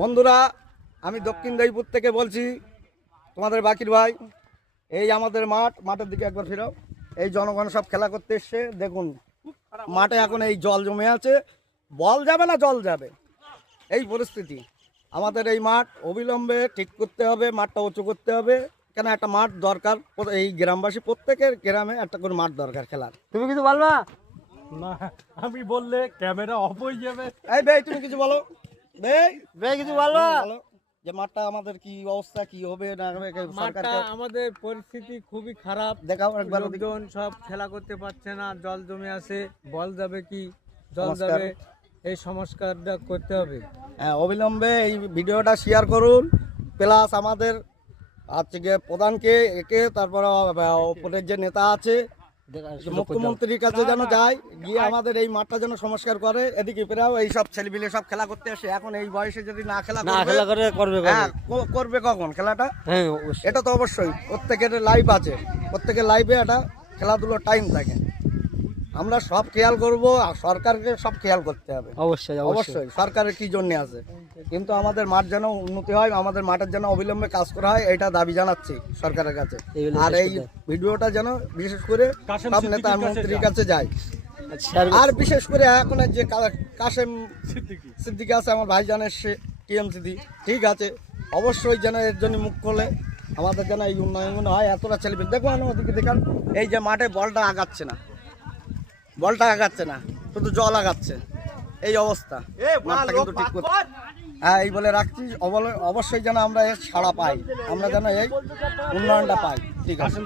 বন্ধুরা, আমি দক্ষিণ দইপুর থেকে বলছি, তোমাদের বাকির ভাই। এই আমাদের মাঠের দিকে একবার ফেরাও। এই জনগণ সব খেলা করতে এসছে। দেখুন মাঠে এখন এই জল জমে আছে, বল যাবে না জল যাবে, এই পরিস্থিতি। আমাদের এই মাঠ অবিলম্বে ঠিক করতে হবে, মাঠটা উঁচু করতে হবে। কেন একটা মাঠ দরকার, এই গ্রামবাসী প্রত্যেকের গ্রামে একটা করে মাঠ দরকার খেলার। তুমি কিছু বলবা না? আমি বললে ক্যামেরা অফ হয়ে যাবে। এই ভাই তুমি কিছু বলো। ভাই কিছু বলবা যে মাঠটা আমাদের কি অবস্থা, কি হবে না হবে? মাঠটা আমাদের পরিস্থিতি খুবই খারাপ। দেখাও একবার। লোকজন সব খেলা করতে পারছে না, জল জমে আছে, বল যাবে কি জল সংস্কার। যাবে, এই সংস্কারটা করতে হবে। হ্যাঁ, অবিলম্বে এই ভিডিওটা শেয়ার করুন। প্লাস আমাদের আজকে প্রধানকে একে, তারপরে ওপরের যে নেতা আছে মুখ্যমন্ত্রীর কাছে যেন যায়, গিয়ে আমাদের এই মাঠটা যেন সংস্কার করে। এদিকে প্রায় এই সব ছেলেপিলে সব খেলা করতে আসে, এখন এই বয়সে যদি না খেলা করবে কখন খেলাটা? এটা তো অবশ্যই প্রত্যেকের লাইভ আছে, প্রত্যেকের লাইভে একটা খেলাধুলোর টাইম থাকে। আমরা সব খেয়াল করব, আর সরকারকে সব খেয়াল করতে হবে। অবশ্যই সরকারের কি জন্য আছে, কিন্তু আমাদের মাঠ যেন উন্নতি হয়, আমাদের মাঠের যেন অবিলম্বে কাজ করা হয়, এটা দাবি জানাচ্ছি সরকারের কাছে। আর এই ভিডিওটা যেন বিশেষ করে সব নেতা মন্ত্রীর কাছে যায়। আর বিশেষ করে এখন যে কাশেম সিদ্দিকী আছে, আমার ভাইজানের সে টিএমসিদি, ঠিক আছে, অবশ্যই যেন এর জন্য মুখ খোলে, আমাদের যেন এই উন্নয়ন হয়। এতটা ছেলে দেখুন ওদিকে দেখান, এই যে মাঠে বলটা আগাচ্ছে না, শুধু জল আগাচ্ছে, এই অবস্থা। মাঠটা কিন্তু ঠিক করতে, হ্যাঁ এই বলে রাখছি, অবশ্যই যেন আমরা এর ছাড়া পাই, আমরা যেন এই উন্নয়নটা পাই। ঠিক আছে।